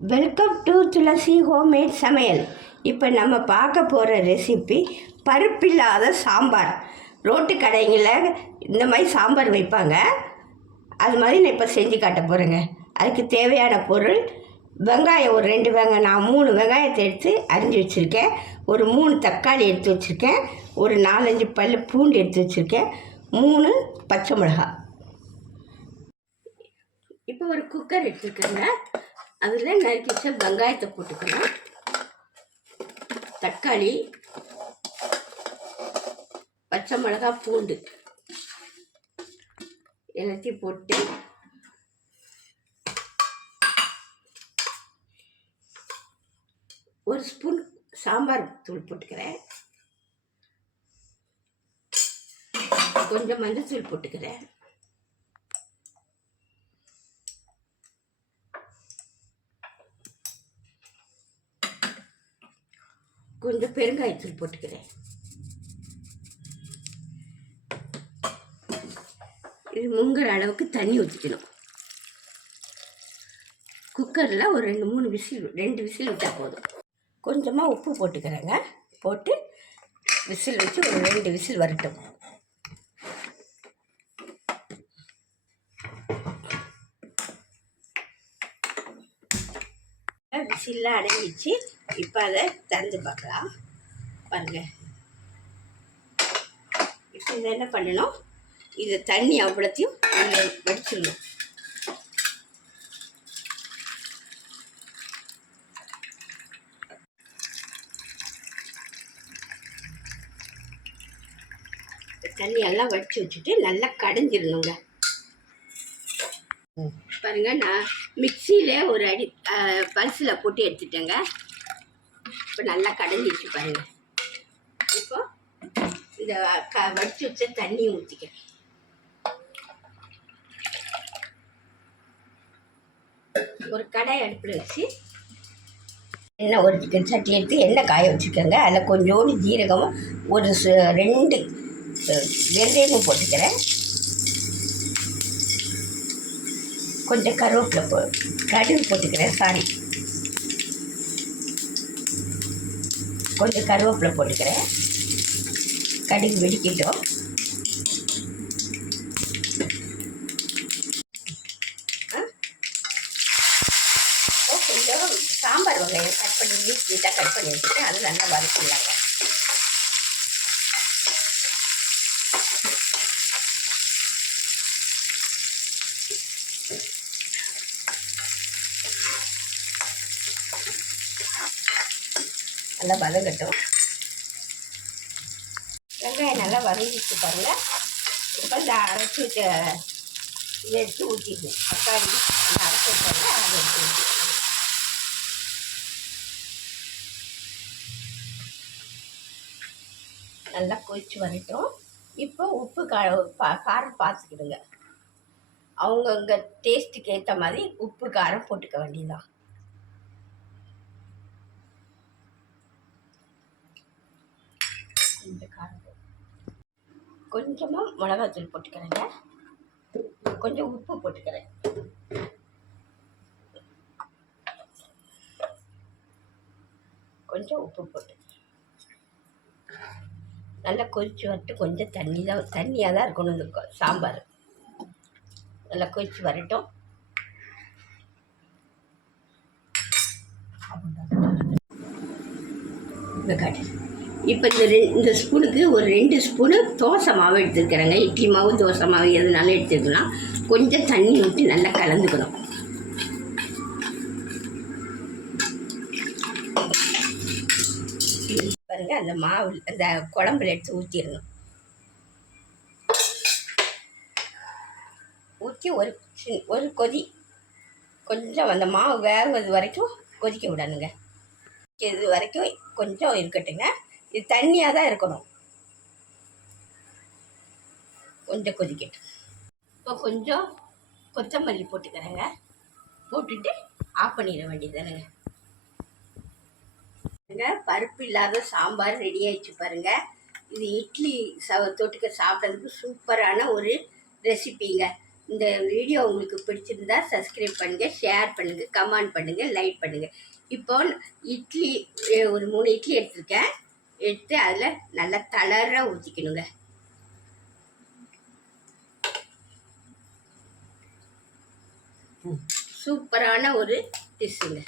Welcome to Thulasi homemade சமையல். இப்போ நம்ம பார்க்க போகிற ரெசிபி பருப்பில்லாத சாம்பார். ரோட்டு கடைகளில் இந்த மாதிரி சாம்பார் வைப்பாங்க, அது மாதிரி நான் இப்போ செஞ்சு காட்ட போகிறேங்க. அதுக்கு தேவையான பொருள்: வெங்காயம் ஒரு 2 வெங்காயம், நான் 3 வெங்காயத்தை எடுத்து அரிஞ்சு வச்சுருக்கேன். ஒரு 3 தக்காளி எடுத்து வச்சுருக்கேன். ஒரு 4-5 பல் பூண்டு எடுத்து வச்சுருக்கேன். 3 பச்சை மிளகாய். இப்போ ஒரு குக்கர் எடுத்துருக்கேங்க. அதில் நறுக்கி வச்ச வெங்காயத்தை போட்டுக்கணும். தக்காளி, பச்சை மிளகாய், பூண்டு எல்லாத்தையும் போட்டு ஒரு ஸ்பூன் சாம்பார் தூள் போட்டுக்கிறேன். கொஞ்சம் மஞ்சள் தூள் போட்டுக்கிறேன். கொஞ்சம் பெருங்காயத்தூள் போட்டுக்கிறேன். இது முங்குற அளவுக்கு தண்ணி ஊற்றிக்கணும். குக்கரில் ஒரு 2 விசில் விட்டால் போதும். கொஞ்சமாக உப்பு போட்டுக்கிறேங்க. போட்டு விசில் வச்சு ஒரு 2 விசில் வரட்டும். விசில்லாம் அடங்கிச்சு. இப்போ அதை திறந்து பார்க்கலாம். பாருங்கள், இப்போ இதை என்ன பண்ணணும், இதை தண்ணி அவ்வளோத்தையும் வடிச்சிடணும். தண்ணி எல்லாம் வடித்து வச்சுட்டு நல்லா கடைஞ்சிடணுங்க. பாருங்கள், நான் மிக்சியில் ஒரு அடி பல்ஸில் போட்டு எடுத்துட்டேங்க. இப்போ நல்லா கடைஞ்சிச்சு பாருங்கள். இப்போ இந்த வடித்து வச்ச தண்ணியை ஊற்றிக்கிறேன். ஒரு கடாய் அடுப்பில் வச்சு எண்ணெய் ஒரு சட்டி எடுத்து எண்ணெய் காய வச்சுக்கோங்க. அதில் கொஞ்சோண்டு ஜீரகமும் ஒரு 2 வெந்தயமும் போட்டுக்கிறேன். கொஞ்சம் கருவேப்பிலை கடுகு போட்டுக்கிறேன். கொஞ்சம் கருவேப்பிலை போட்டுக்கிறேன். கடுகு வெடிக்கட்டும். கொஞ்சம் சாம்பார் வெங்காயம் கட் பண்ணி நீட்டாக கட் பண்ணி வச்சுட்டேன். அது நல்லா வதக்கிடலாங்க. நல்லா வதங்கட்டும். வெங்காயம் நல்லா வதங்கிச்சு பாருங்கள். இப்போ இந்த அரைச்சி வச்ச இதை எடுத்து ஊற்றிக்கணும். தக்காளி அரைச்சி வச்சாங்க, அதை எடுத்து ஊற்றி நல்லா கொதிச்சு வரட்டும். இப்போ உப்பு காரம் பார்த்துக்கிடுங்க. அவங்கவுங்க டேஸ்ட்டுக்கு ஏற்ற மாதிரி உப்பு காரம் போட்டுக்க வேண்டியதுதான். இந்த காரம் கொஞ்சமாக மிளகாத்தூள் போட்டுக்கிறேங்க. கொஞ்சம் உப்பு போட்டுக்கிறேன். கொஞ்சம் உப்பு போட்டு நல்லா கொதிச்சு வரட்டும். கொஞ்சம் தண்ணியாக தான் இருக்கணும் இந்த சாம்பார். நல்லா கொதிச்சு வரட்டும். இப்போ இந்த ஸ்பூனுக்கு ஒரு 2 ஸ்பூனு தோசை மாவு எடுத்துருக்கிறேங்க. இட்லி மாவு, தோசை மாவு எதுனாலும் எடுத்துக்கலாம். கொஞ்சம் தண்ணி ஊற்றி நல்லா கலந்துக்கணும். பாருங்கள், அந்த மாவு அந்த குழம்புல எடுத்து ஊற்றிடணும். ஊற்றி ஒரு கொதி, கொஞ்சம் அந்த மாவு வேகிறது வரைக்கும் கொதிக்க விடணுங்க. இது வரைக்கும் கொஞ்சம் இருக்கட்டுங்க. இது தண்ணியாக தான் இருக்கணும். கொஞ்சம் கொதிக்கட்டும். இப்போ கொஞ்சம் கொத்தமல்லி போட்டுக்கிறேங்க. போட்டுட்டு ஆஃப் பண்ணிட வேண்டியதுதானுங்க. பருப்பு இல்லாத சாம்பார் ரெடி ஆகிடுச்சு பாருங்கள். இது இட்லி தொட்டுக்க சாப்பிட்றதுக்கு சூப்பரான ஒரு ரெசிபிங்க. இந்த வீடியோ உங்களுக்கு பிடிச்சிருந்தா சப்ஸ்கிரைப் பண்ணுங்கள், ஷேர் பண்ணுங்கள், கமெண்ட் பண்ணுங்கள், லைக் பண்ணுங்கள். இப்போ இட்லி ஒரு 3 இட்லி எடுத்திருக்கேன். எடுத்து அதில் நல்லா தளர ஊற்றிக்கணுங்க. சூப்பரான ஒரு டிஷ்ஷுங்க.